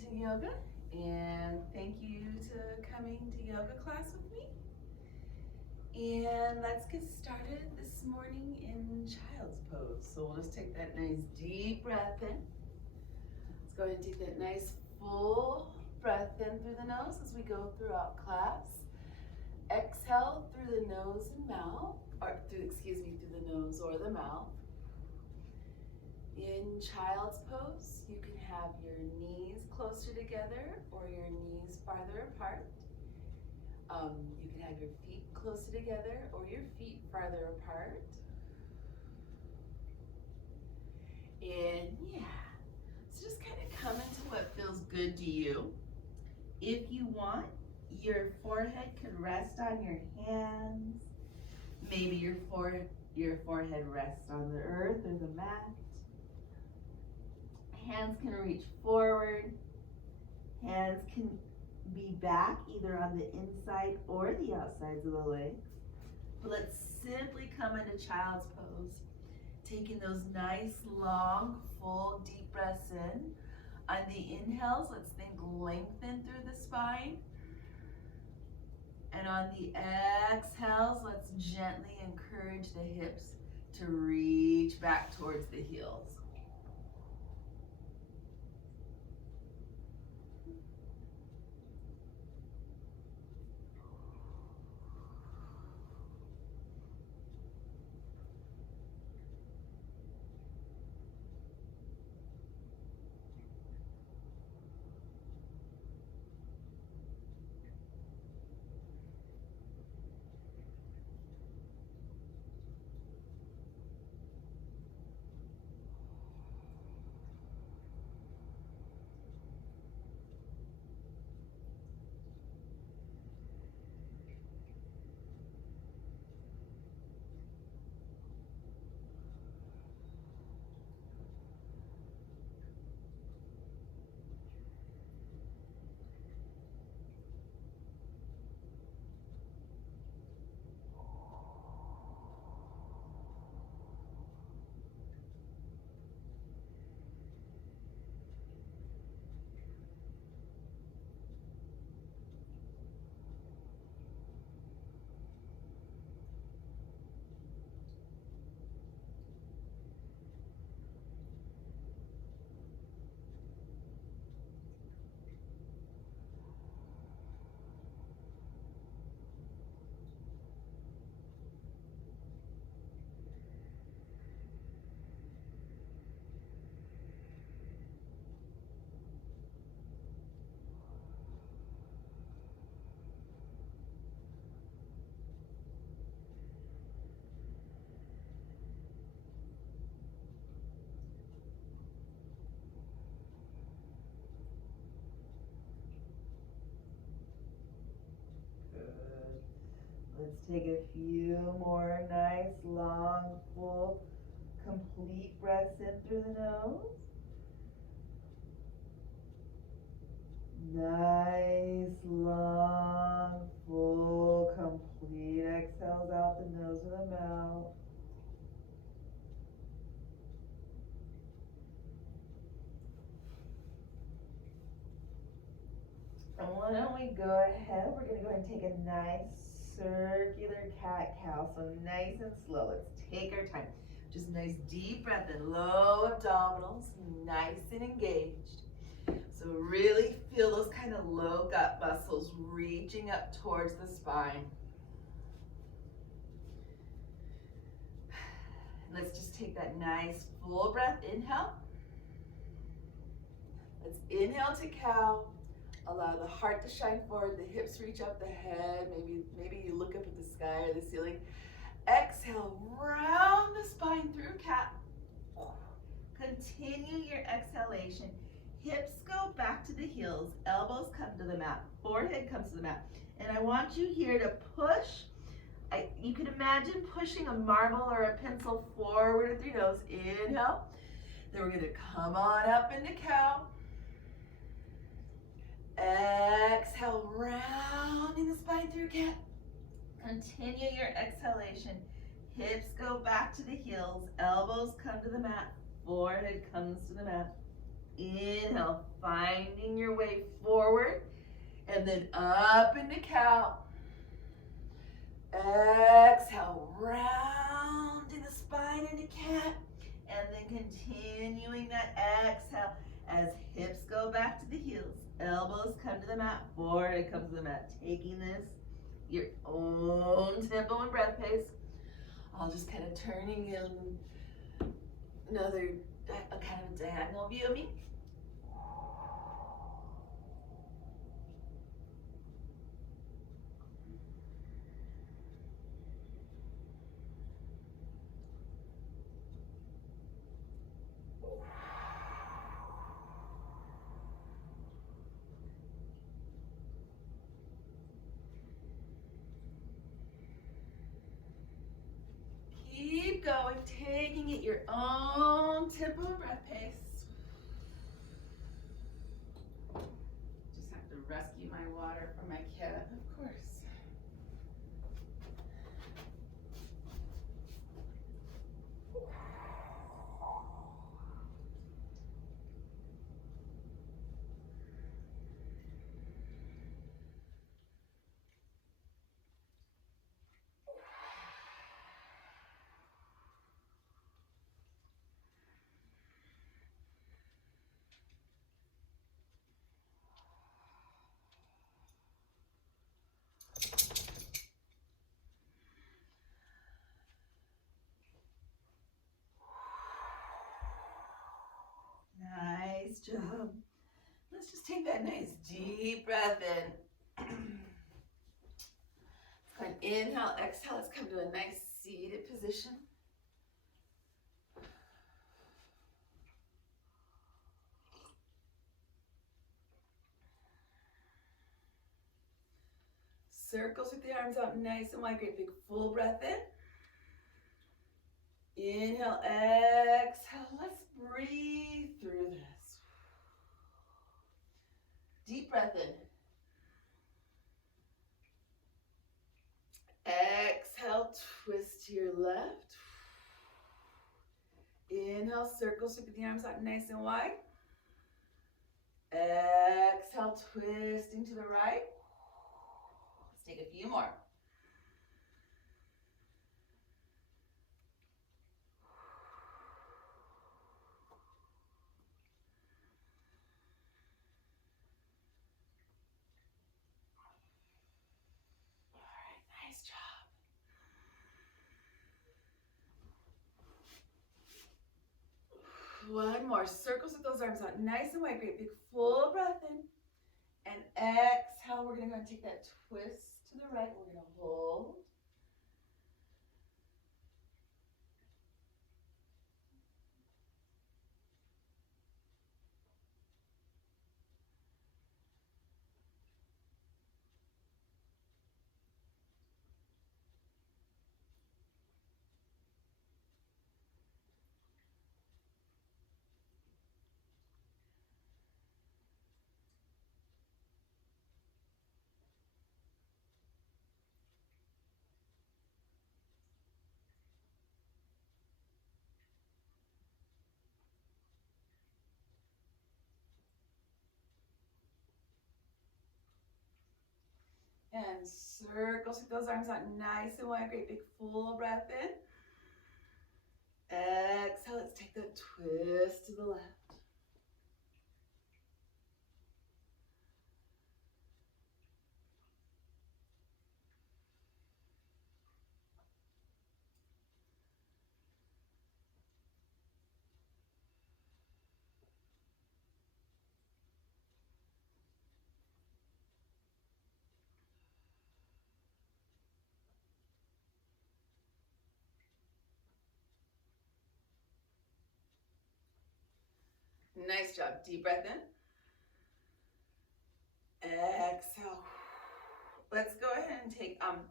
to yoga, and thank you to coming to yoga class with me. And let's get started this morning in child's pose. So we'll just take that nice deep breath in. Let's go ahead and take that nice full breath in through the nose as we go throughout class. Exhale through the nose and mouth, or through the nose or the mouth. In child's pose, you can have your knees closer together or your knees farther apart. You can have your feet closer together or your feet farther apart. And so just kind of come into what feels good to you. If you want, your forehead could rest on your hands. Maybe your forehead rests on the earth or the mat. Hands can reach forward. Hands can be back either on the inside or the outsides of the legs. But let's simply come into child's pose. Taking those nice, long, full, deep breaths in. On the inhales, let's think lengthen through the spine. And on the exhales, let's gently encourage the hips to reach back towards the heels. Let's take a few more nice, long, full, complete breaths in through the nose. Nice, long, full, complete exhales out the nose or the mouth. And why don't we go ahead, we're going to go ahead and take a nice circular cat-cow, so nice and slow. Let's take our time. Just nice deep breath in, low abdominals, nice and engaged. So really feel those kind of low gut muscles reaching up towards the spine. And let's just take that nice full breath, inhale. Let's inhale to cow. Allow the heart to shine forward, the hips reach up the head, maybe you look up at the sky or the ceiling. Exhale, round the spine through cat. Continue your exhalation. Hips go back to the heels, elbows come to the mat, forehead comes to the mat. And I want you here to push. You can imagine pushing a marble or a pencil forward with your nose. Inhale. Then we're going to come on up into cow. Exhale, rounding the spine through cat. Continue your exhalation. Hips go back to the heels, elbows come to the mat, forehead comes to the mat. Inhale, finding your way forward, and then up into cow. Exhale, rounding the spine into cat, and then continuing that exhale as hips go back to the heels, elbows come to the mat, forehead comes to the mat, taking this your own tempo and breath pace. I'll just kind of turning in another kind of diagonal view of me. Keep going, taking it your own tempo and breath pace. Just have to rescue my water from my cat, of course. Nice job. Let's just take that nice deep breath in. Let's go inhale, exhale. Let's come to a nice seated position. Circles with the arms out nice and wide. Great big full breath in. Inhale, exhale. Let's breathe through this. Deep breath in. Exhale, twist to your left. Inhale, circle, sweep the arms out nice and wide. Exhale, twisting to the right. Let's take a few more. Nice job. One more. Circles with those arms out nice and wide. Great big full breath in. And exhale. We're going to go and take that twist to the right. We're going to hold. And circles with those arms out nice and wide. Great big full breath in. Exhale, let's take that twist to the left. Nice job. Deep breath in. Exhale. Let's go ahead and take, I'm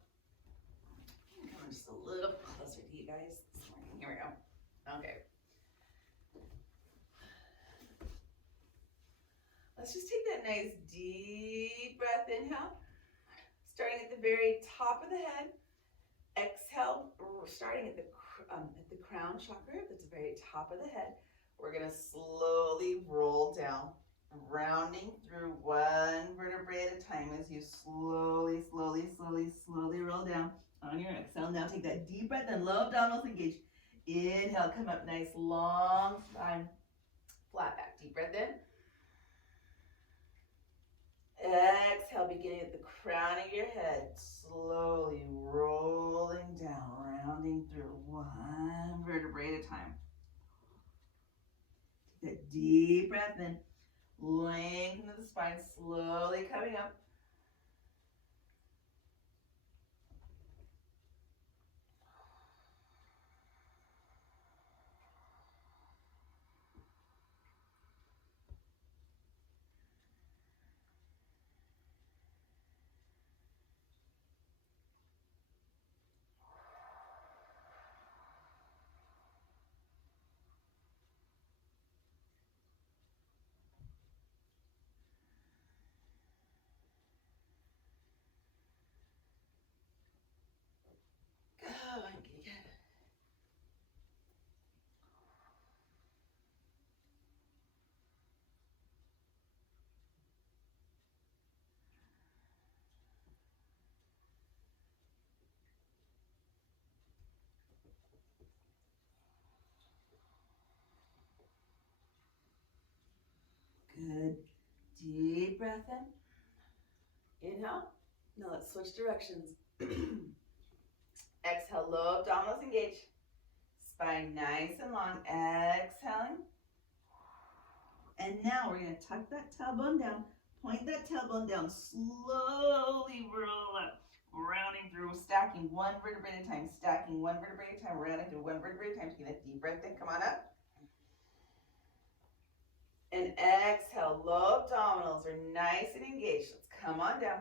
coming just a little closer to you guys this morning. Here we go. Okay. Let's just take that nice deep breath, inhale. Starting at the very top of the head. Exhale, starting at the crown chakra, that's the very top of the head. We're going to slowly roll down, rounding through one vertebrae at a time as you slowly roll down. On your exhale, now take that deep breath and low abdominals engage. Inhale, come up nice, long spine, flat back. Deep breath in. Exhale, beginning at the crown of your head, slowly rolling down, rounding through one vertebrae at a time. Take that deep breath in, lengthen the spine, slowly coming up. Good. Deep breath in. Inhale. Now let's switch directions. Exhale, low abdominals engage. Spine nice and long. Exhaling. And now we're going to tuck that tailbone down. Point that tailbone down. Slowly roll up. Rounding through, stacking one vertebrae at a time. Stacking one vertebrae at a time. Rounding through one vertebrae at a time. Taking a deep breath in. Come on up. And exhale, low abdominals are nice and engaged. Let's come on down.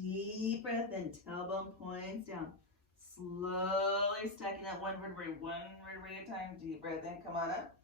Deep breath in, tailbone points down. Slowly stacking that one vertebrae at a time. Deep breath in, come on up.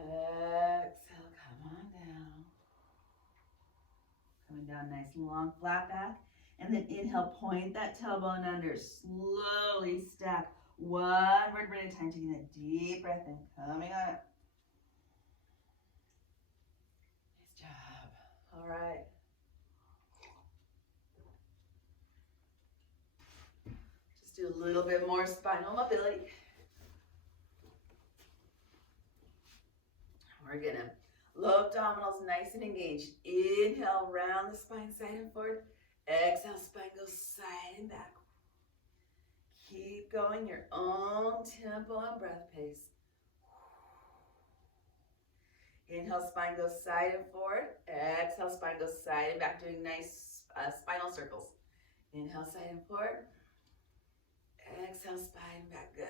Exhale, come on down. Coming down nice and long, flat back. And then inhale, point that tailbone under. Slowly stack one vertebrae at a time. Taking a deep breath in, coming on up. Nice job. All right. Just do a little bit more spinal mobility. We're gonna low abdominals nice and engaged. Inhale, round the spine side and forward. Exhale, spine goes side and back. Keep going your own tempo and breath pace. Inhale, spine goes side and forward. Exhale, spine goes side and back, doing nice spinal circles. Inhale, side and forward. Exhale, spine back, good.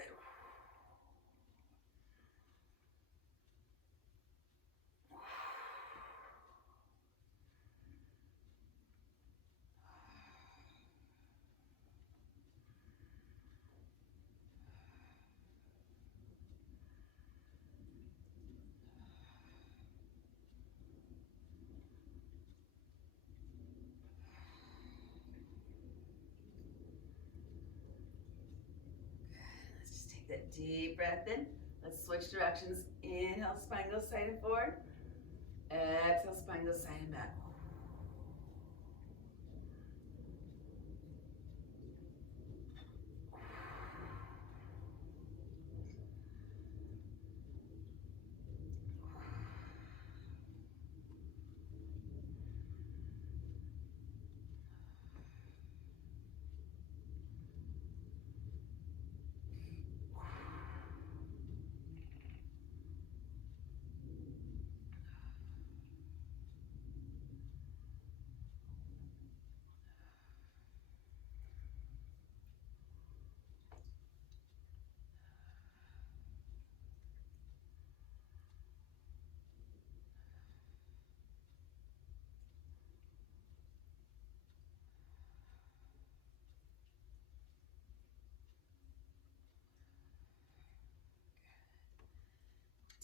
Let's just take that deep breath in. Let's switch directions. Inhale, spine goes side and forward. Exhale, spine goes side and back.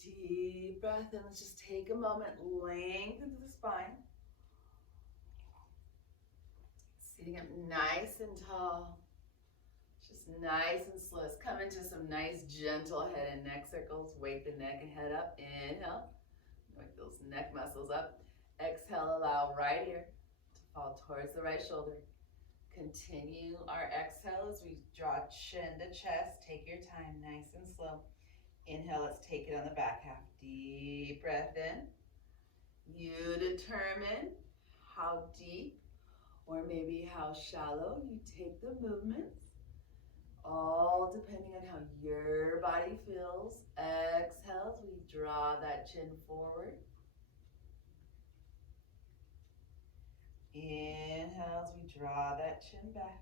Deep breath in. Let's just take a moment, lengthen through the spine. Sitting up nice and tall. Just nice and slow. Let's come into some nice gentle head and neck circles. Wake the neck and head up. Inhale. Wake those neck muscles up. Exhale, allow right ear to fall towards the right shoulder. Continue our exhale as we draw chin to chest. Take your time, nice and slow. Inhale, let's take it on the back half. Deep breath in. You determine how deep or maybe how shallow you take the movements, all depending on how your body feels. Exhale as we draw that chin forward. Inhale as we draw that chin back.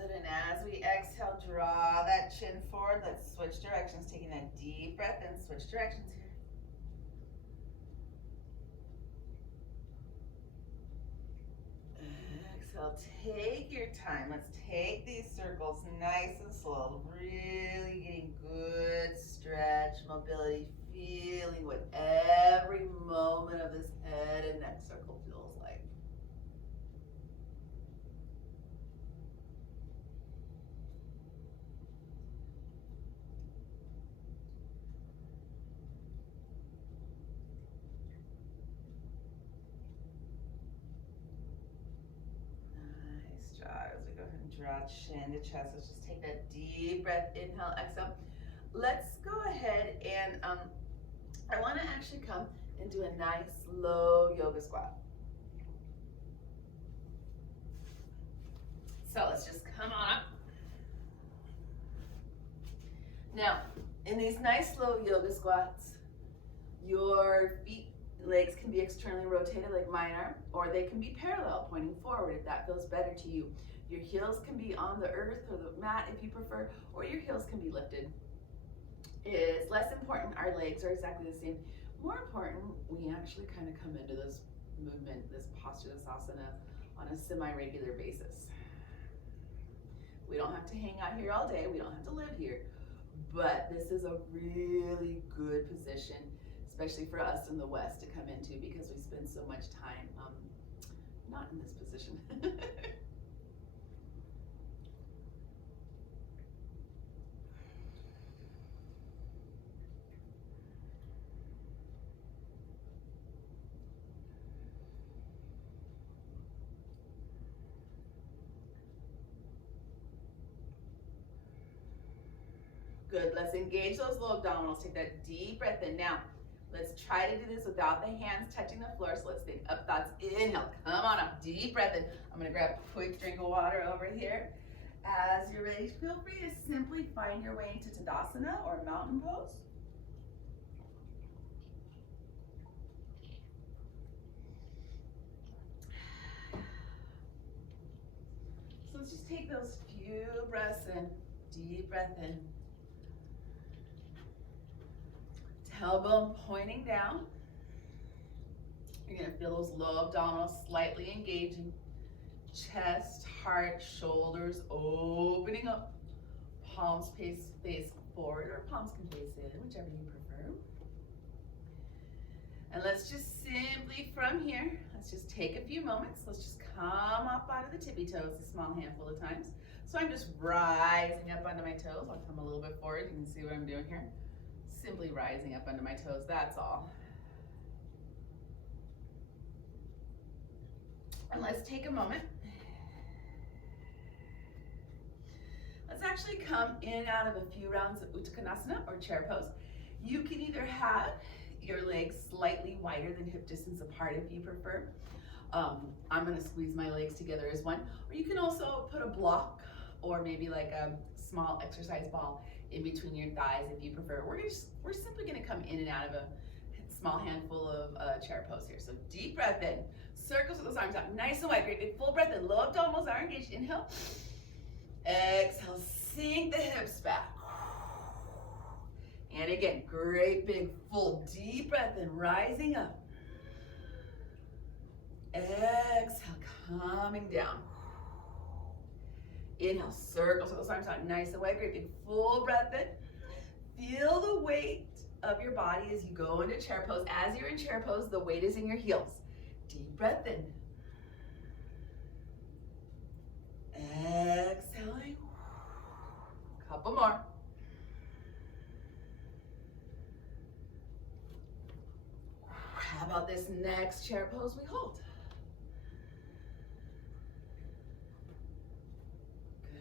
And as we exhale, draw that chin forward. Let's switch directions, taking a deep breath in, switch directions here. Exhale, take your time. Let's take these circles nice and slow, really getting good stretch, mobility, feeling what every moment of this head and neck circle feels like. Draw chin to chest. Let's just take that deep breath, inhale, exhale. Let's go ahead and I want to actually come and do a nice low yoga squat. So let's just come on up. Now, in these nice low yoga squats, your feet, legs can be externally rotated like mine are, or they can be parallel, pointing forward if that feels better to you. Your heels can be on the earth or the mat if you prefer, or your heels can be lifted. It's less important, our legs are exactly the same. More important, we actually kind of come into this movement, this posture, this asana, on a semi-regular basis. We don't have to hang out here all day, we don't have to live here, but this is a really good position, especially for us in the West to come into because we spend so much time not in this position. Good, let's engage those low abdominals. Take that deep breath in. Now, let's try to do this without the hands touching the floor. So let's think up thoughts, inhale, come on up, deep breath in. I'm gonna grab a quick drink of water over here. As you're ready, feel free to simply find your way into Tadasana or mountain pose. So let's just take those few breaths in, deep breath in. Tailbone pointing down. You're gonna feel those low abdominals slightly engaging. Chest, heart, shoulders opening up. Palms face forward, or palms can face in, whichever you prefer. And let's just simply from here, let's just take a few moments. Let's just come up out of the tippy toes a small handful of times. So I'm just rising up onto my toes. I'll come a little bit forward. You can see what I'm doing here. Simply rising up onto my toes, that's all. And let's take a moment. Let's actually come in and out of a few rounds of Uttanasana or chair pose. You can either have your legs slightly wider than hip distance apart if you prefer. I'm gonna squeeze my legs together as one, or you can also put a block or maybe like a small exercise ball in between your thighs if you prefer. We're simply gonna come in and out of a small handful of chair pose here. So deep breath in, circles with those arms out, nice and wide, great big full breath in, low abdominals are engaged, inhale. Exhale, sink the hips back. And again, great big full deep breath in, rising up. Exhale, coming down. Inhale, circles with those arms out, nice and wide, great big full breath in. Feel the weight of your body as you go into chair pose. As you're in chair pose, the weight is in your heels. Deep breath in. Exhaling. Couple more. How about this next chair pose we hold?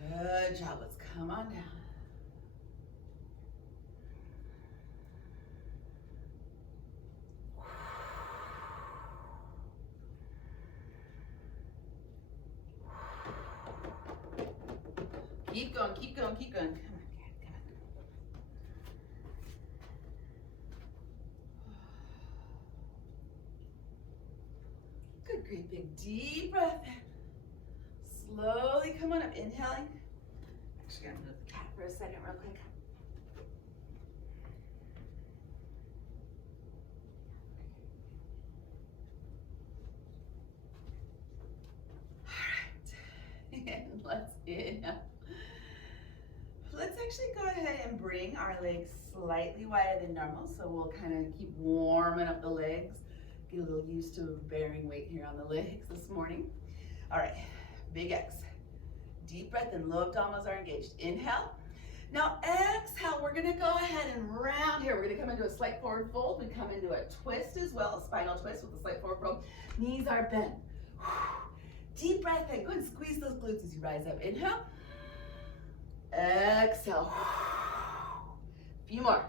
Good job. Let's come on down. Keep going, keep going, keep going. Come on, come on. Good, great big deep breath in. Slowly come on up, inhaling. Actually, I'm gonna move the cat for a second real quick. All right, and let's inhale. Let's actually go ahead and bring our legs slightly wider than normal. So we'll kind of keep warming up the legs. Get a little used to bearing weight here on the legs this morning. All right, big X. Deep breath and low abdominals are engaged. Inhale. Now exhale, we're gonna go ahead and round here. We're gonna come into a slight forward fold. We come into a twist as well, a spinal twist with a slight forward fold. Knees are bent. Deep breath in. Go ahead and squeeze those glutes as you rise up. Inhale. Exhale. A few more.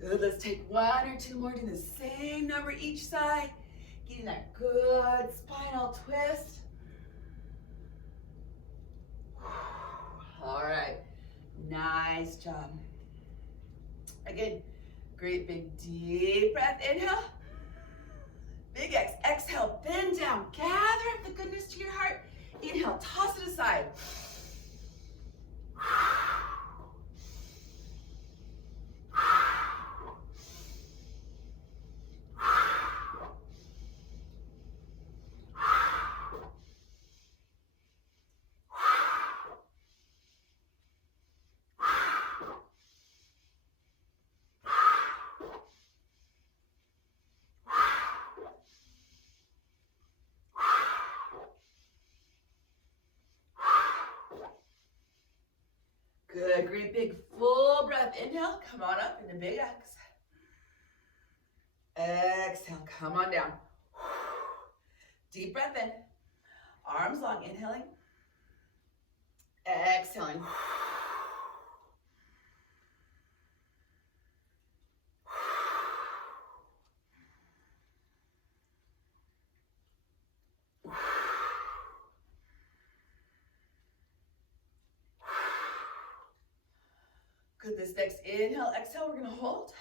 Good, let's take one or two more, do the same number each side, getting that good spinal twist. All right, nice job. Again, great big deep breath, inhale. Big X, exhale, bend down, gather up the goodness to your heart. Inhale, toss it aside. Good, great big full breath. Inhale, come on up into big X. Exhale, come on down. Deep breath in. Arms long, inhaling. Exhaling. Good, this next inhale, exhale, we're gonna hold.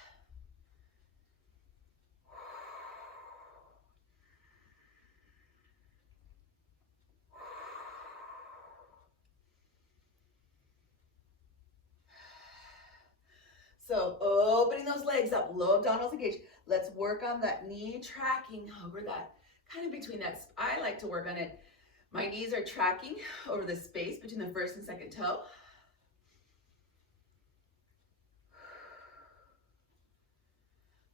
So opening those legs up, low abdominals engaged. Let's work on that knee tracking over that, kind of between that. I like to work on it My knees are tracking over the space between the first and second toe.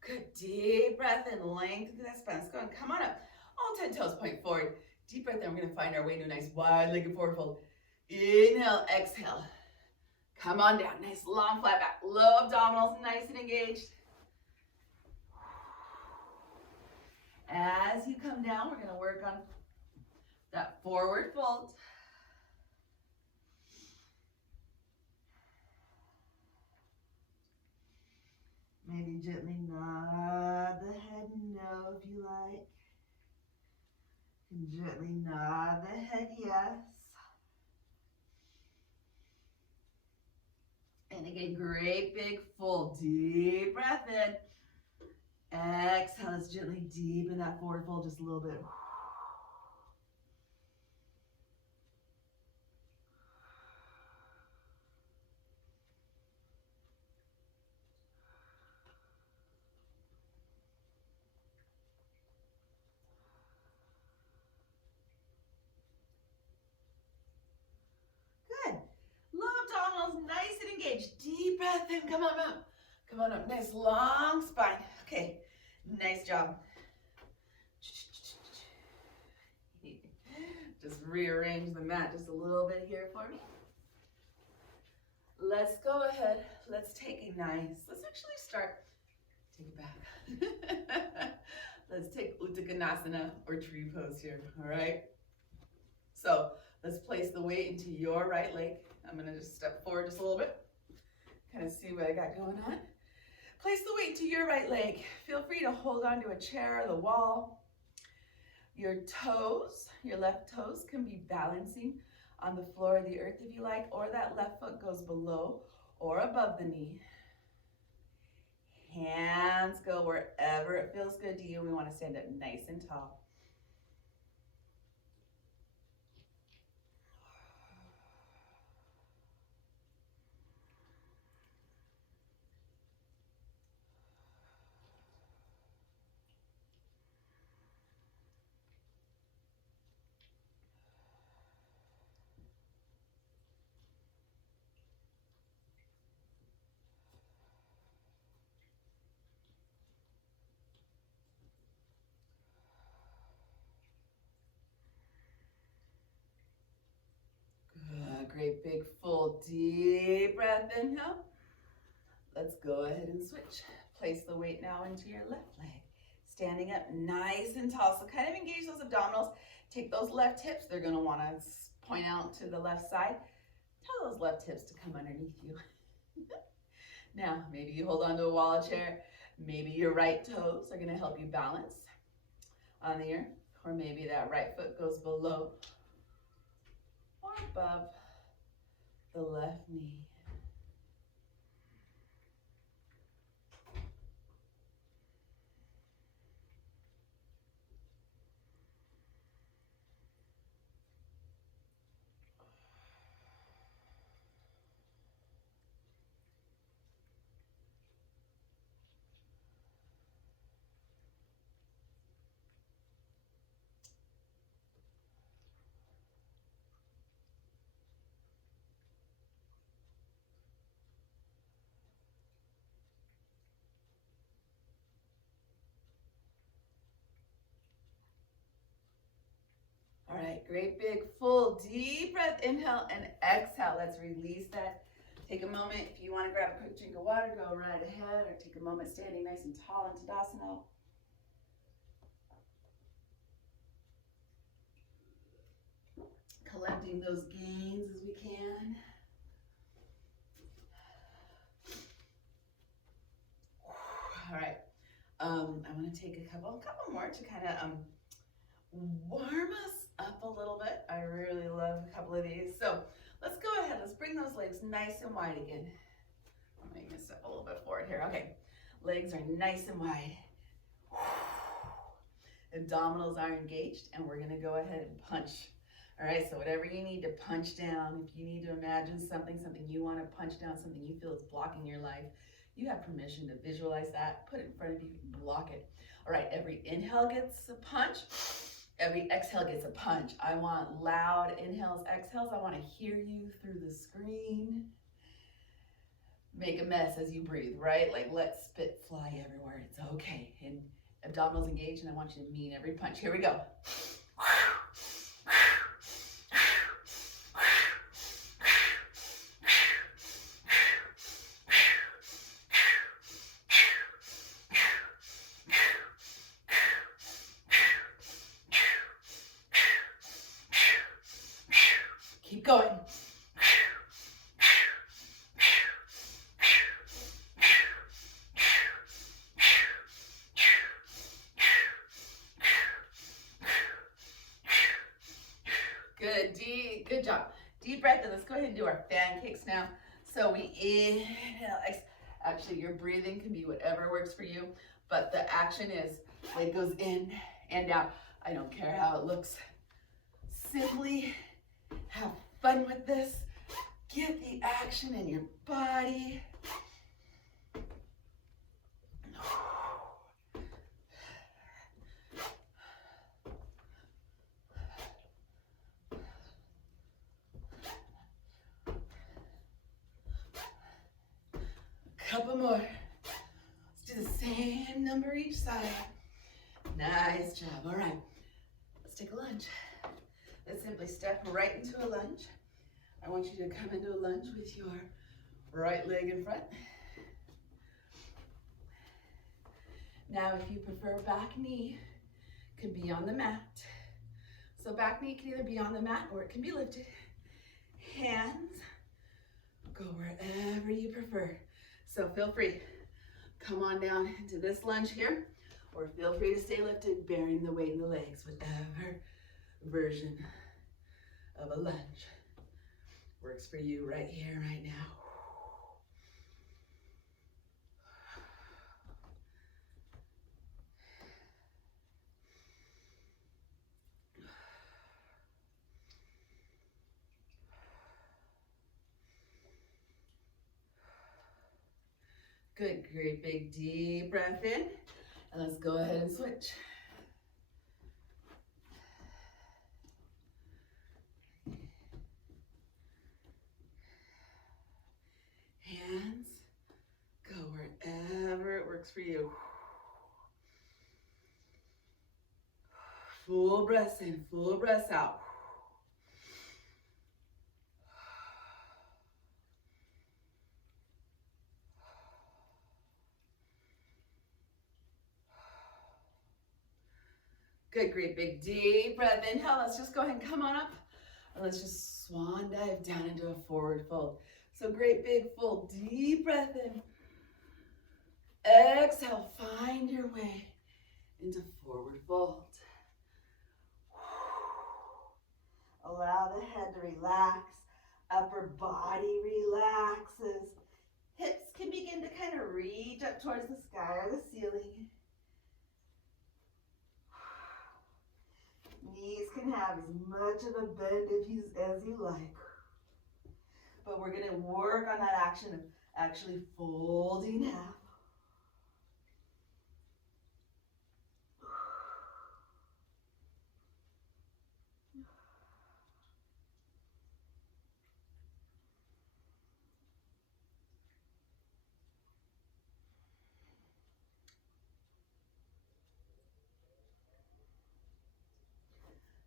Good, deep breath in, lengthen that spine. Let's go and come on up. All 10 toes point forward. Deep breath in, we're gonna find our way to a nice wide-legged forward fold. Inhale, exhale. Come on down, nice long flat back. Low abdominals, nice and engaged. As you come down, we're gonna work on that forward fold. Maybe gently nod the head no if you like. And gently nod the head yes. And again, great big full deep breath in. Exhale, let's gently deepen that forward fold just a little bit. Good. Low abdominals, nice and engaged. Deep breath in, come on up. Come on up, nice long spine. Okay, nice job. Just rearrange the mat just a little bit here for me. Let's go ahead, let's take a nice, let's actually start, take it back. Let's take Uttanasana or tree pose here, all right? So let's place the weight into your right leg. I'm gonna just step forward just a little bit, kind of see what I got going on. Place the weight to your right leg. Feel free to hold on to a chair or the wall. Your toes, your left toes can be balancing on the floor of the earth if you like, or that left foot goes below or above the knee. Hands go wherever it feels good to you. We want to stand up nice and tall. Good, great big full deep breath, inhale. Let's go ahead and switch. Place the weight now into your left leg. Standing up nice and tall. So kind of engage those abdominals. Take those left hips. They're gonna wanna point out to the left side. Tell those left hips to come underneath you. Now, maybe you hold onto a wall or chair. Maybe your right toes are gonna help you balance on the earth. Or maybe that right foot goes below or above the left knee. All right, great big full deep breath, inhale and exhale. Let's release that. Take a moment, if you want to grab a quick drink of water, go right ahead, or take a moment standing nice and tall in Tadasana. Collecting those gains as we can. All right, I want to take a couple more to kind of warm us up a little bit. I really love a couple of these. So let's go ahead, let's bring those legs nice and wide again. I'm gonna step a little bit forward here. Okay, legs are nice and wide. Abdominals are engaged, and we're gonna go ahead and punch. All right, so whatever you need to punch down, if you need to imagine something you want to punch down, something you feel is blocking your life, you have permission to visualize that, put it in front of you, block it. All right, every inhale gets a punch. Every exhale gets a punch. I want loud inhales, exhales. I want to hear you through the screen. Make a mess as you breathe, right? Like let spit fly everywhere. It's okay. And abdominals engaged, and I want you to mean every punch. Here we go. Keep going. Good, good job. Deep breath, and let's go ahead and do our fan kicks now. So we inhale, actually your breathing can be whatever works for you, but the action is leg goes in and out. I don't care how it looks. Simply have fun with this. Get the action in your body. Couple more. Let's do the same number each side. Nice job. All right. Let's take a lunge. Let's simply step right into a lunge. I want you to come into a lunge with your right leg in front. Now, if you prefer, back knee can be on the mat. So back knee can either be on the mat or it can be lifted. Hands go wherever you prefer. So feel free, come on down into this lunge here, or feel free to stay lifted, bearing the weight in the legs, whatever version of a lunge works for you right here, right now. Good, great big deep breath in, and let's go ahead and switch. Hands go wherever it works for you. Full breaths in, full breaths out. Good, great big deep breath. Inhale, let's just go ahead and come on up. And let's just swan dive down into a forward fold. So great big full deep breath in. Exhale, find your way into forward fold. Allow the head to relax. Upper body relaxes. Hips can begin to kind of reach up towards the sky or the ceiling. Knees can have as much of a bend as you like. But we're going to work on that action of actually folding half.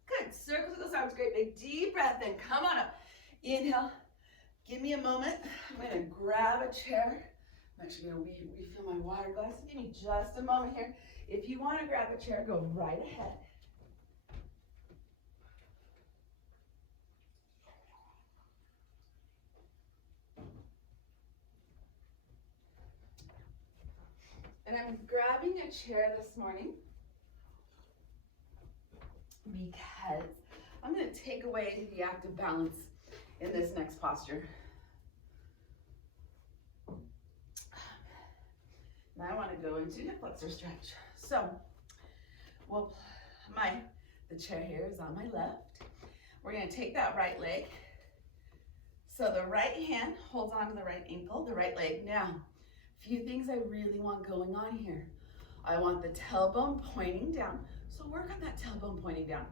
Good, circle to those arms, great big deep breath in, come on up. Inhale, give me a moment. I'm gonna grab a chair. I'm actually gonna refill my water glass. Give me just a moment here. If you wanna grab a chair, go right ahead. And I'm grabbing a chair this morning because I'm going to take away the active balance in this next posture. Now I want to go into hip flexor stretch. So, well, the chair here is on my left. We're going to take that right leg. So the right hand holds on to the right ankle, the right leg. Now, a few things I really want going on here. I want the tailbone pointing down, So work on that tailbone pointing down.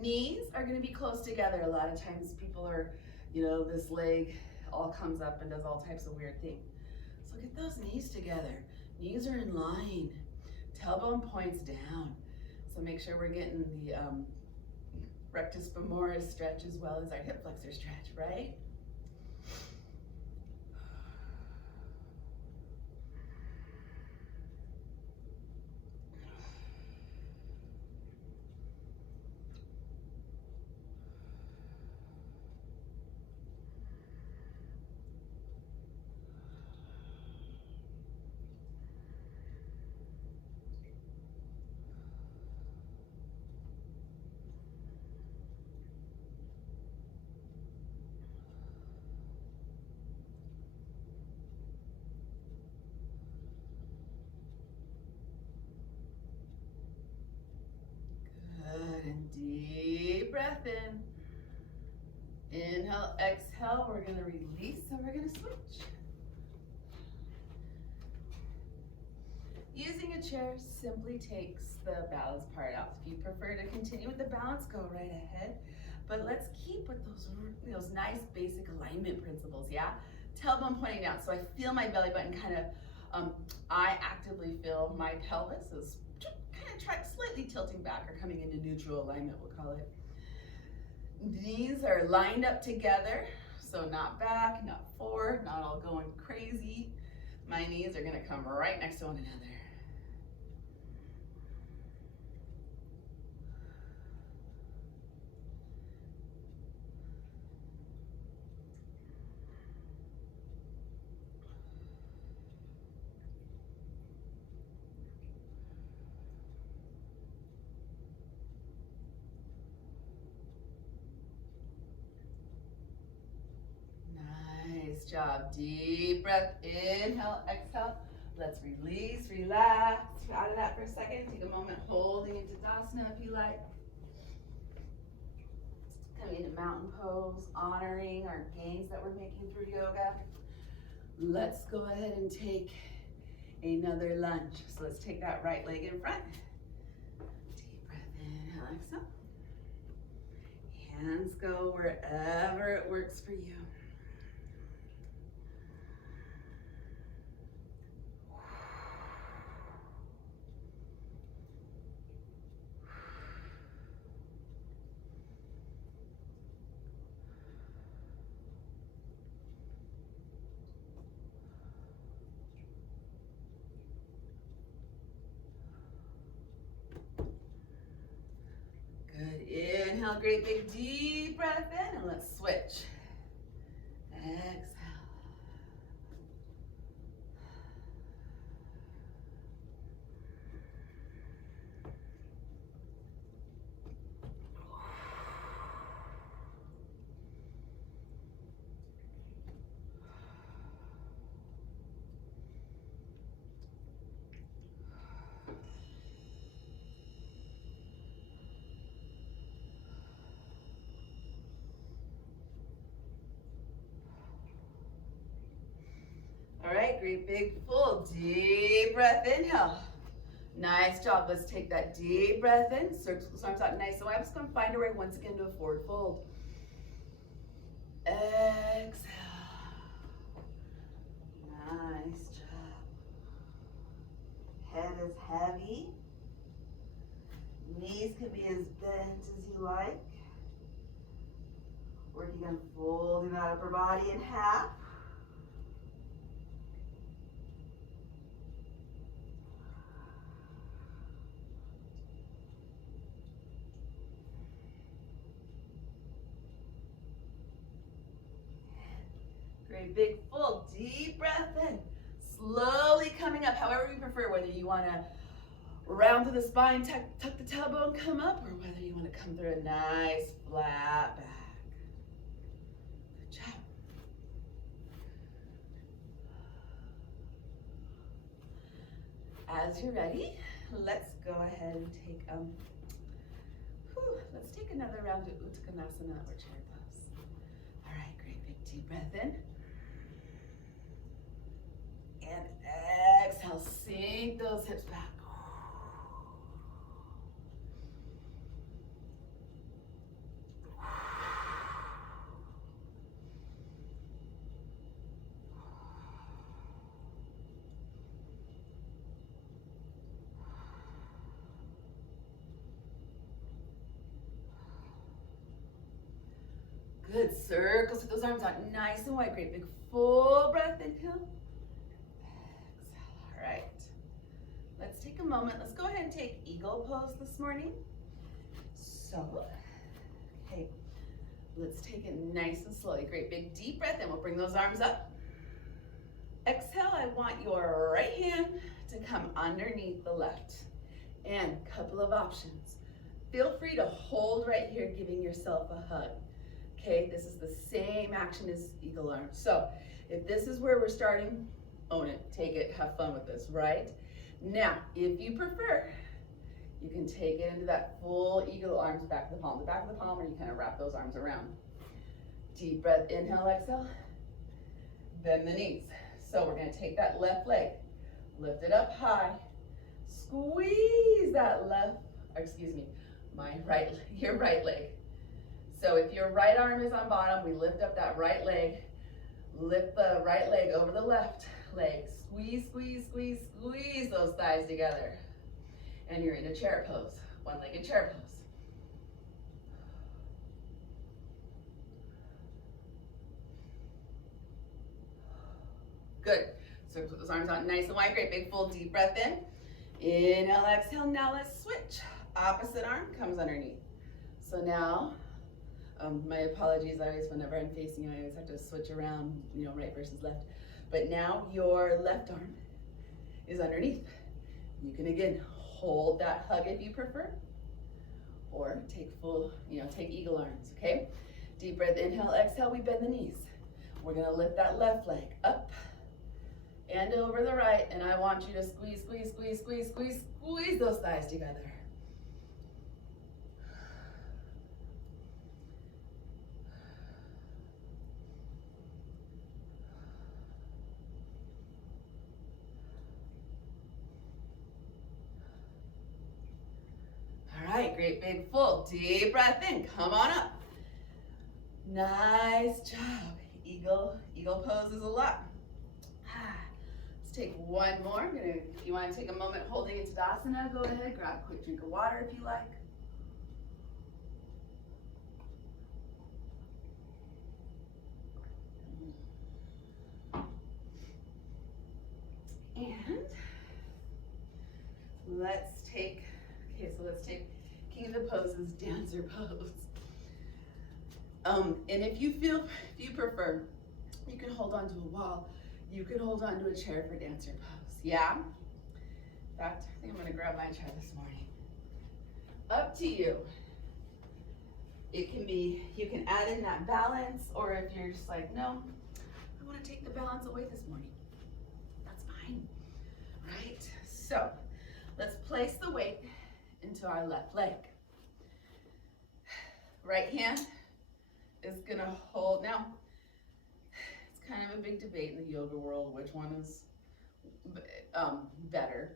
Knees are gonna be close together. A lot of times people are, this leg all comes up and does all types of weird things. So get those knees together. Knees are in line. Tailbone points down. So make sure we're getting the rectus femoris stretch as well as our hip flexor stretch, right? Good, and deep breath in. Inhale, exhale, we're gonna release and we're gonna switch. Using a chair simply takes the balance part out. If you prefer to continue with the balance, go right ahead. But let's keep with those nice basic alignment principles, yeah? Tailbone pointing down, so I feel my belly button I actively feel my pelvis is slightly tilting back or coming into neutral alignment, we'll call it. Knees are lined up together, so not back, not forward, not all going crazy. My knees are gonna come right next to one another. Nice job. Deep breath. Inhale, exhale. Let's release, relax. Out of that for a second. Take a moment holding into Tadasana if you like. Coming into mountain pose, honoring our gains that we're making through yoga. Let's go ahead and take another lunge. So let's take that right leg in front. Deep breath. Inhale, exhale. Hands go wherever it works for you. Good. Inhale, great big deep breath in, and let's switch. Exhale. All right, great big full deep breath, inhale. Nice job. Let's take that deep breath in, circle the arms out nice. So I'm just gonna find a way once again to a forward fold. Exhale. Nice job. Head is heavy. Knees can be as bent as you like. Working on folding that upper body in half. Great big full deep breath in. Slowly coming up, however you prefer, whether you want to round to the spine, tuck the tailbone, come up, or whether you want to come through a nice flat back. Good job. As you're ready, let's go ahead and take let's take another round of Uttanasana or chair pose. All right, great big deep breath in. And exhale, sink those hips back. Good, circles with those arms out, nice and wide. Great, big full breath, inhale. Exhale, all right. Let's take a moment, let's go ahead and take eagle pose this morning. So, okay, let's take it nice and slowly. Great, big deep breath in, we'll bring those arms up. Exhale, I want your right hand to come underneath the left. And a couple of options. Feel free to hold right here, giving yourself a hug. Okay, this is the same action as eagle arms. So if this is where we're starting, own it, take it, have fun with this, right? Now, if you prefer, you can take it into that full eagle arms, back of the palm, or you kind of wrap those arms around. Deep breath, inhale, exhale, bend the knees. So we're gonna take that left leg, lift it up high, squeeze that your right leg. So if your right arm is on bottom, we lift up that right leg, lift the right leg over the left leg, squeeze, squeeze, squeeze, squeeze those thighs together. And you're in a chair pose, one-legged chair pose. Good. So put those arms out nice and wide. Great, big full deep breath in. Inhale, exhale. Now let's switch. Opposite arm comes underneath. So now, my apologies, whenever I'm facing you, I always have to switch around, right versus left. But now your left arm is underneath. You can again hold that hug if you prefer, or take take eagle arms, okay? Deep breath, inhale, exhale, we bend the knees. We're gonna lift that left leg up and over the right, and I want you to squeeze, squeeze, squeeze, squeeze, squeeze, squeeze those thighs together. All right, great, big, full, deep breath in, come on up. Nice job. Eagle poses a lot. Let's take one more. If you want to take a moment holding in Tadasana, go ahead, grab a quick drink of water if you like. And let's take King of the Poses, dancer pose. And if you prefer, you can hold on to a wall. You can hold on to a chair for dancer pose. Yeah? In fact, I think I'm gonna grab my chair this morning. Up to you. It can be, you can add in that balance, or if you're just like, no, I wanna take the balance away this morning. That's fine, right? So, let's place the weight into our left leg. Right hand is gonna hold. Now, it's kind of a big debate in the yoga world which one is better,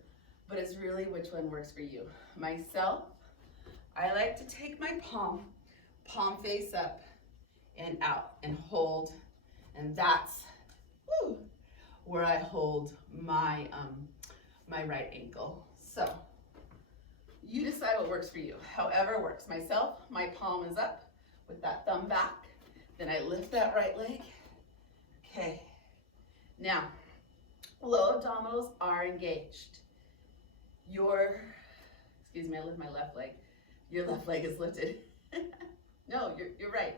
but it's really which one works for you. Myself, I like to take my palm face up and out and hold, and that's where I hold my my right ankle. So you decide what works for you, however works. Myself, my palm is up with that thumb back, then I lift that right leg. Okay, now low abdominals are engaged. I lift my left leg. Your left leg is lifted. No, you're right.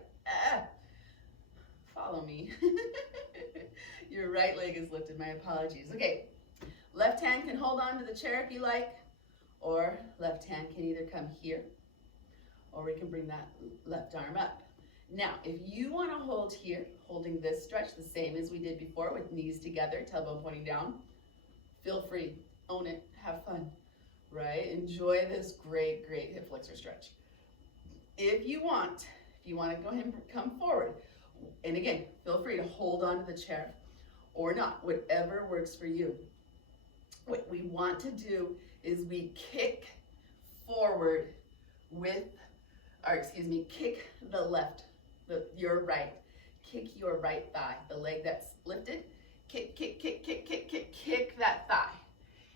Follow me. Your right leg is lifted, my apologies. Okay, left hand can hold on to the chair if you like, or left hand can either come here, or we can bring that left arm up. Now, if you want to hold here, holding this stretch the same as we did before with knees together, tailbone pointing down, feel free, own it, have fun, right? Enjoy this great hip flexor stretch. If you want to go ahead and come forward, and again, feel free to hold on to the chair or not, whatever works for you. What we want to do is we kick forward kick the left, your right, kick your right thigh, the leg that's lifted, kick that thigh.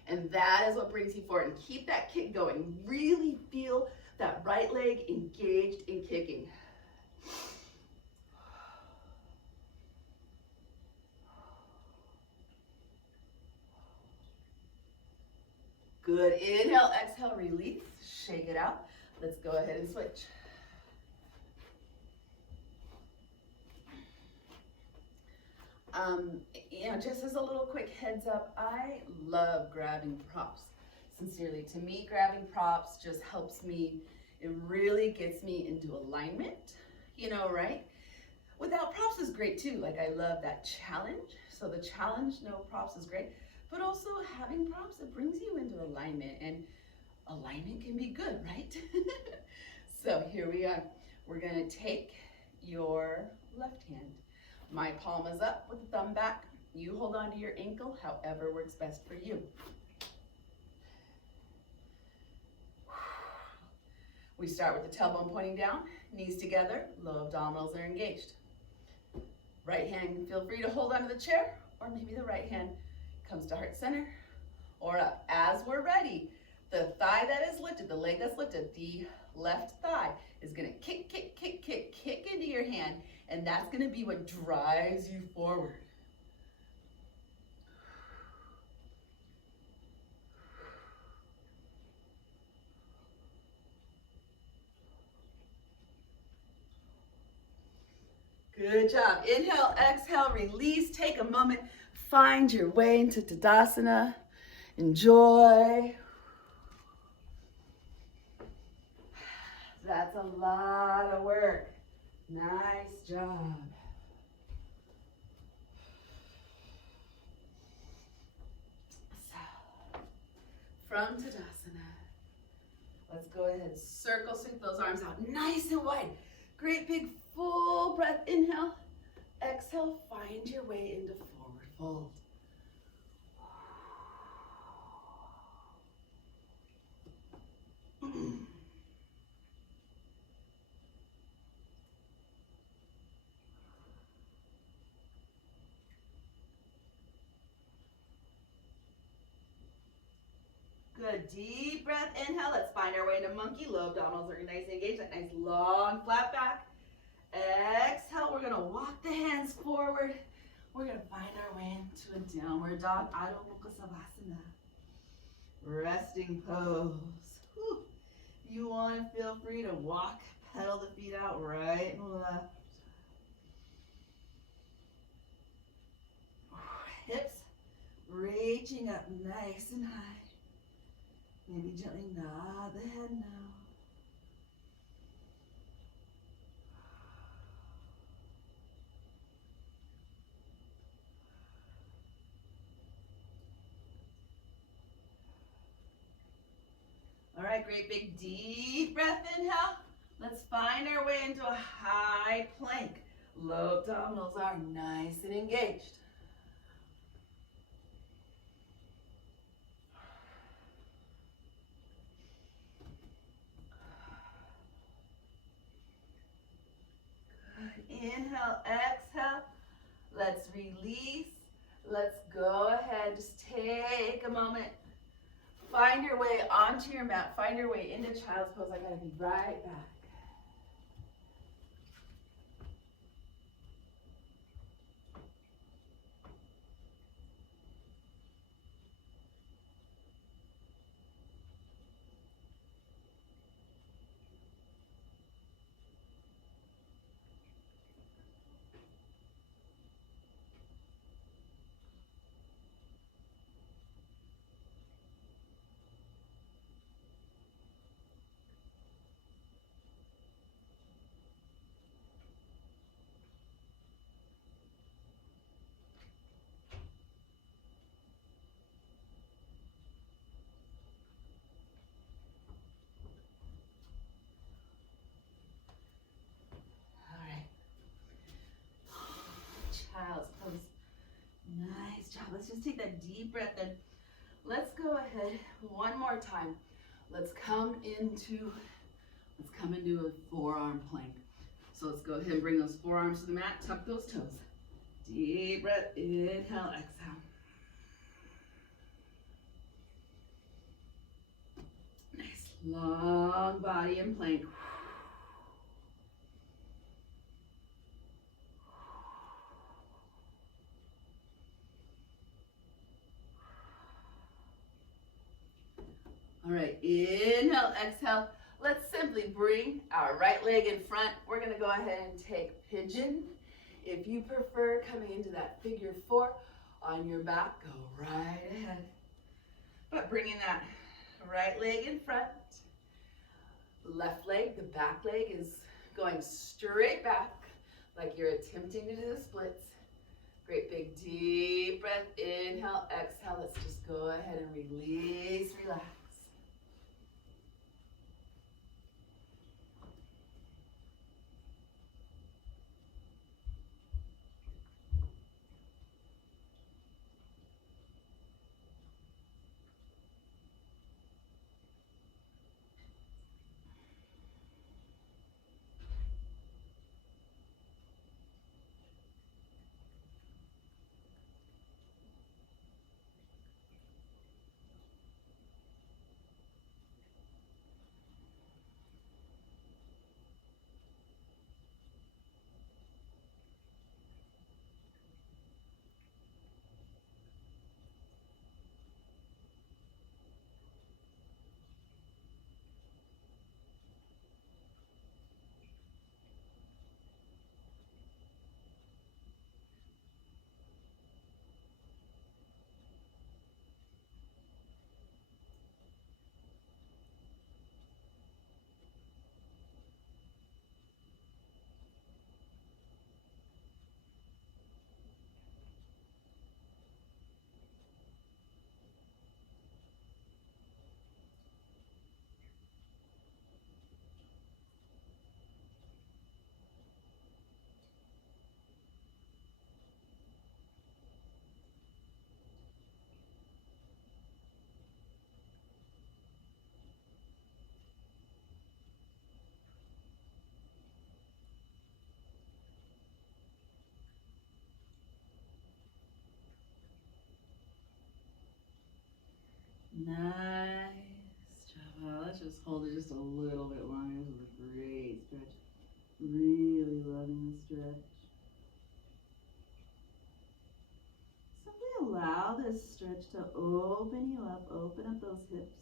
And that is what brings you forward. And keep that kick going. Really feel that right leg engaged in kicking. Good. Inhale, exhale, release. Shake it out. Let's go ahead and switch. Just as a little quick heads up, I love grabbing props. Sincerely, to me, grabbing props just helps me. It really gets me into alignment, right? Without props is great too. Like, I love that challenge. So the challenge, no props, is great. But also having props, it brings you into alignment, and alignment can be good, right? So here we are. We're gonna take your left hand. My palm is up with the thumb back. You hold on to your ankle, however works best for you. We start with the tailbone pointing down, knees together, low abdominals are engaged. Right hand, feel free to hold onto the chair, or maybe the right hand comes to heart center or up. As we're ready, the thigh that is lifted, the leg that's lifted, the left thigh is gonna kick, kick, kick, kick, kick into your hand, and that's gonna be what drives you forward. Good job. Inhale, exhale, release. Take a moment. Find your way into Tadasana. Enjoy. That's a lot of work. Nice job. So, from Tadasana, let's go ahead and circle, sweep those arms out nice and wide. Great big full breath. Inhale, exhale, find your way into forward fold. Good, deep breath, inhale. Let's find our way into monkey. Low abdominals are nice and engaged, that nice long flat back. Exhale, we're gonna walk the hands forward. We're gonna find our way into a downward dog, Adho Mukha Savasana. Resting pose. Whew. You wanna feel free to walk, pedal the feet out right and left. Hips reaching up nice and high. Maybe gently nod the head now. All right, great big deep breath, inhale. Let's find our way into a high plank. Low abdominals are nice and engaged. Inhale, exhale. Let's release. Let's go ahead. Just take a moment. Find your way onto your mat. Find your way into child's pose. I gotta be right back. Child's pose. Nice job. Let's just take that deep breath in. Let's go ahead one more time. Let's come into a forearm plank. So let's go ahead and bring those forearms to the mat. Tuck those toes. Deep breath. Inhale, exhale. Nice long body and plank. Let's simply bring our right leg in front. We're gonna go ahead and take pigeon. If you prefer coming into that figure 4 on your back, go right ahead. But bringing that right leg in front, left leg, the back leg is going straight back like you're attempting to do the splits. Great big deep breath, inhale, exhale. Let's just go ahead and release, relax. Nice job. Wow, let's just hold it just a little bit longer. This is a great stretch. Really loving the stretch. Simply allow this stretch to open you up, open up those hips.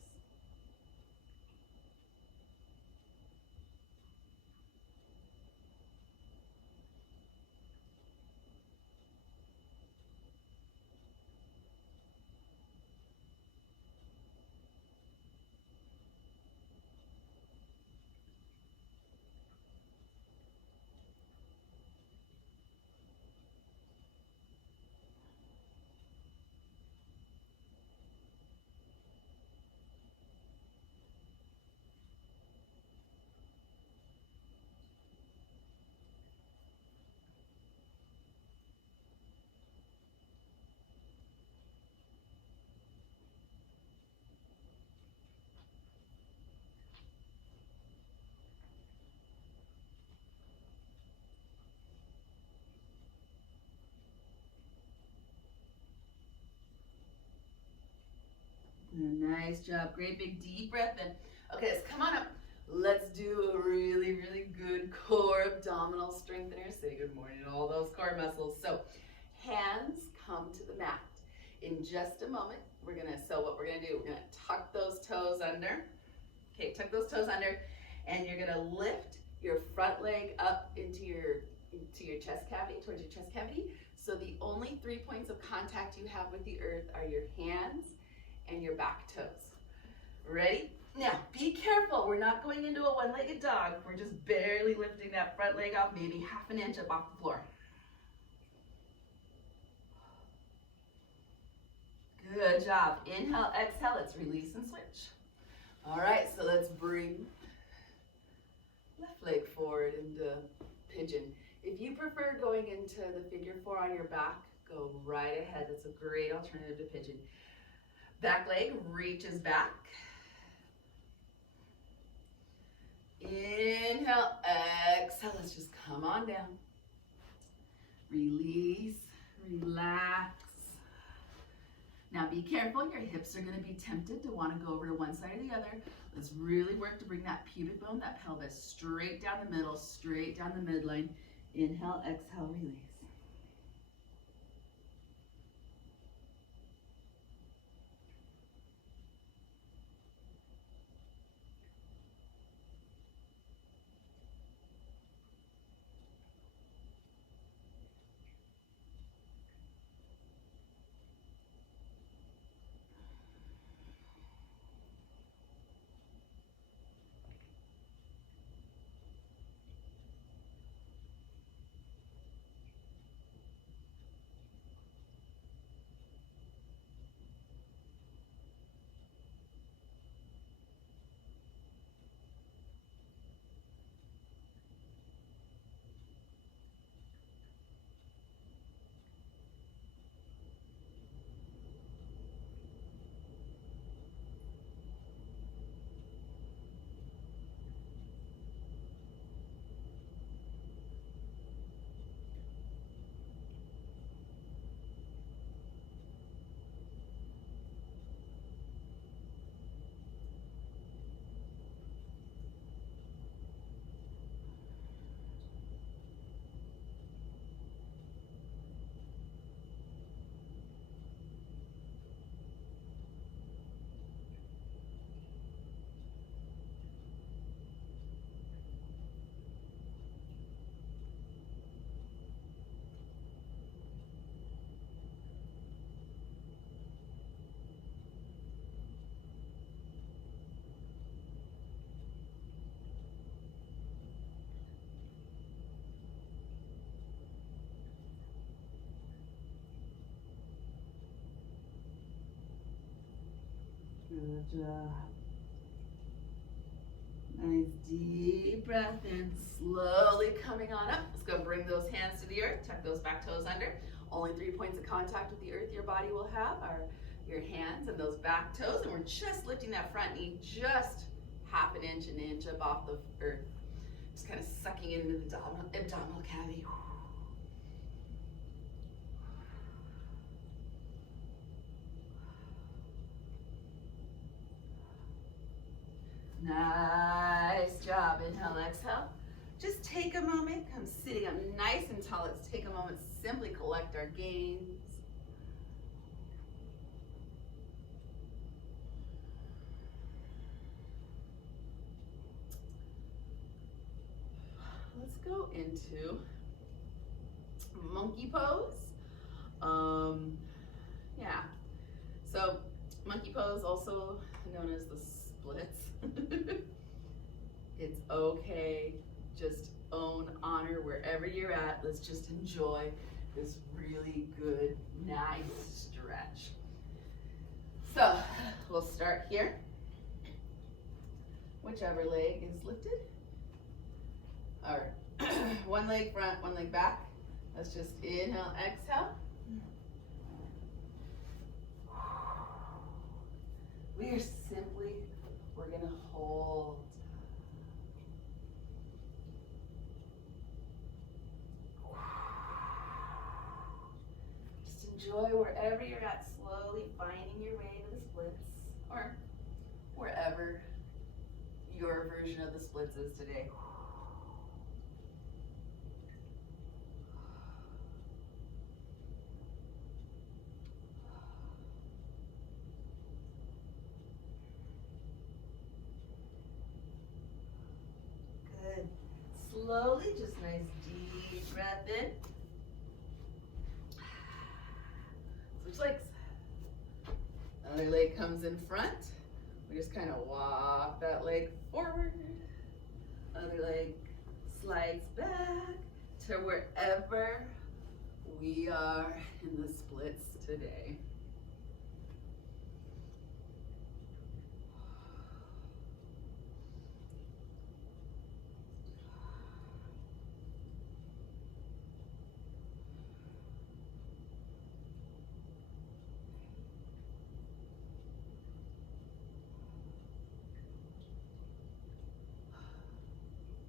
Nice job. Great big deep breath in. Okay, let's come on up. Let's do a really, really good core abdominal strengthener. Say good morning to all those core muscles. So hands come to the mat. In just a moment, what we're gonna do, we're gonna tuck those toes under. Okay, tuck those toes under, and you're gonna lift your front leg up into your chest cavity, towards your chest cavity. So the only 3 points of contact you have with the earth are your hands and your back toes. Ready? Now, be careful. We're not going into a one-legged dog. We're just barely lifting that front leg off, maybe half an inch up off the floor. Good job. Inhale, exhale. Let's release and switch. All right, so let's bring left leg forward into pigeon. If you prefer going into the figure 4 on your back, go right ahead. That's a great alternative to pigeon. Back leg reaches back. Inhale, exhale. Let's just come on down. Release, relax. Now be careful, your hips are gonna be tempted to wanna go over to one side or the other. Let's really work to bring that pubic bone, that pelvis, straight down the middle, straight down the midline. Inhale, exhale, release. job. Nice deep breath in. Slowly coming on up. Let's go bring those hands to the earth. Tuck those back toes under. Only 3 points of contact with the earth your body will have are your hands and those back toes. And we're just lifting that front knee just half an inch up off the earth. Just kind of sucking it into the abdominal cavity. Nice job. Inhale, exhale. Just take a moment, come sitting up nice and tall. Let's take a moment, simply collect our gains. Let's go into monkey pose. Yeah. So monkey pose, also known as the splits. It's okay. Just own, honor wherever you're at. Let's just enjoy this really good, nice stretch. So we'll start here. Whichever leg is lifted. All right. One leg front, one leg back. Let's just inhale, exhale. We're gonna hold. Just enjoy wherever you're at, slowly finding your way to the splits, or wherever your version of the splits is today. Good. Slowly, just nice deep breath in. Switch legs. Another leg comes in front. We just kind of walk that leg forward. Other leg slides back to wherever we are in the splits today.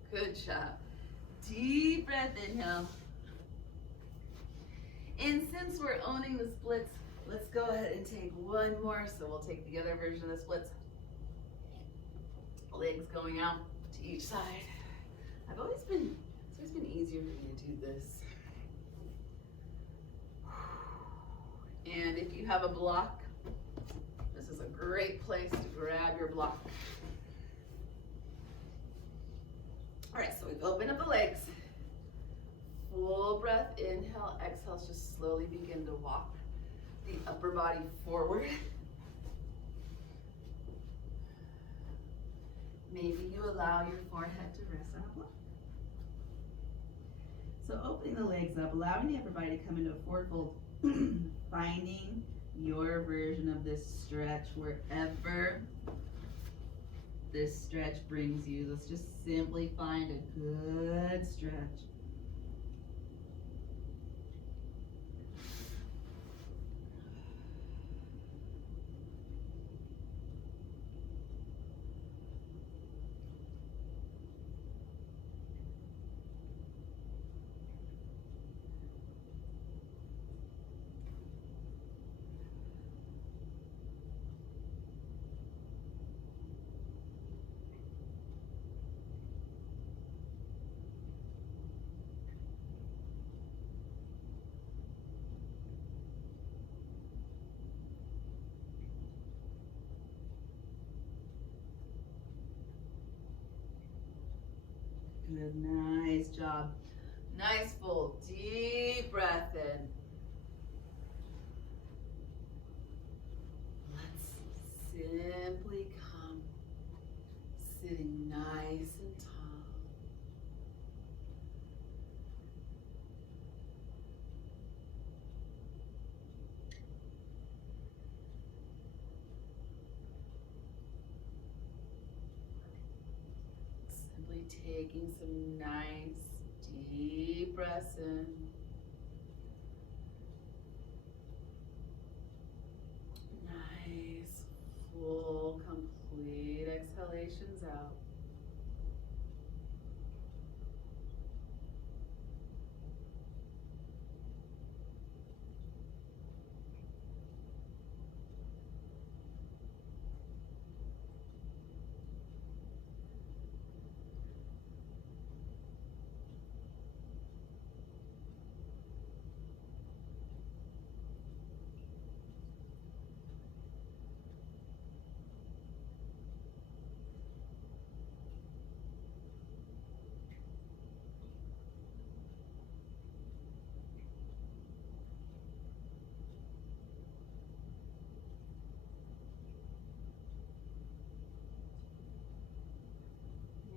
Good job. Deep breath, inhale. And since we're owning the splits, let's go ahead and take one more. So we'll take the other version of the splits. Legs going out to each side. It's always been easier for me to do this. And if you have a block, this is a great place to grab your block. All right, so we've opened up the legs. Full breath, inhale, exhale. Just slowly begin to walk the upper body forward. Maybe you allow your forehead to rest on a block. So opening the legs up, allowing the upper body to come into a forward fold, finding your version of this stretch wherever this stretch brings you. Let's just simply find a good stretch. Good, nice job. Nice full deep breath in. Let's simply come sitting nice and tall. taking some nice deep breaths in. Nice, full, complete exhalations out.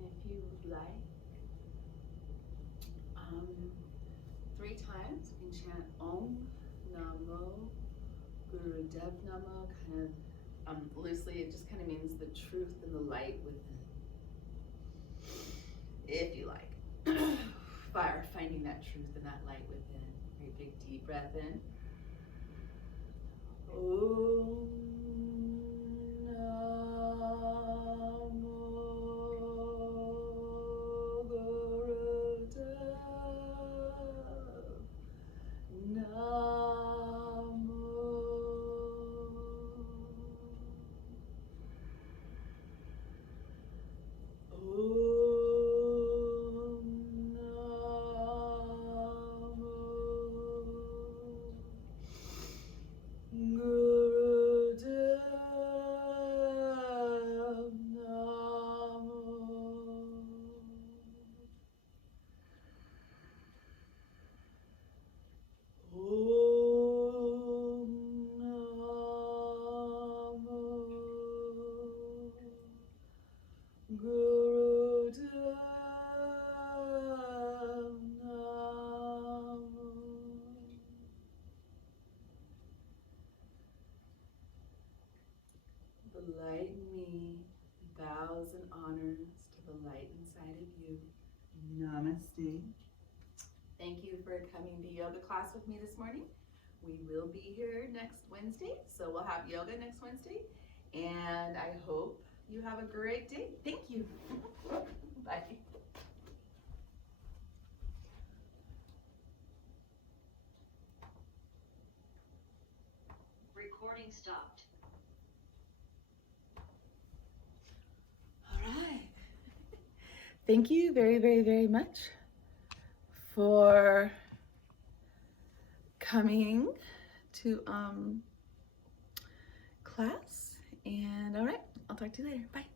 If you would like, 3 times you can chant Om Namo Gurudev Namo, kind of loosely. It just kind of means the truth and the light within. If you like, finding that truth and that light within. Very big deep breath in. Om Namo The light in me bows and honors to the light inside of you. Namaste. Thank you for coming to yoga class with me this morning. We will be here next Wednesday, so we'll have yoga next Wednesday. And I hope you have a great day. Thank you. Bye. Recording stopped. All right. Thank you very, very, very much for coming to class. And all right, I'll talk to you later. Bye.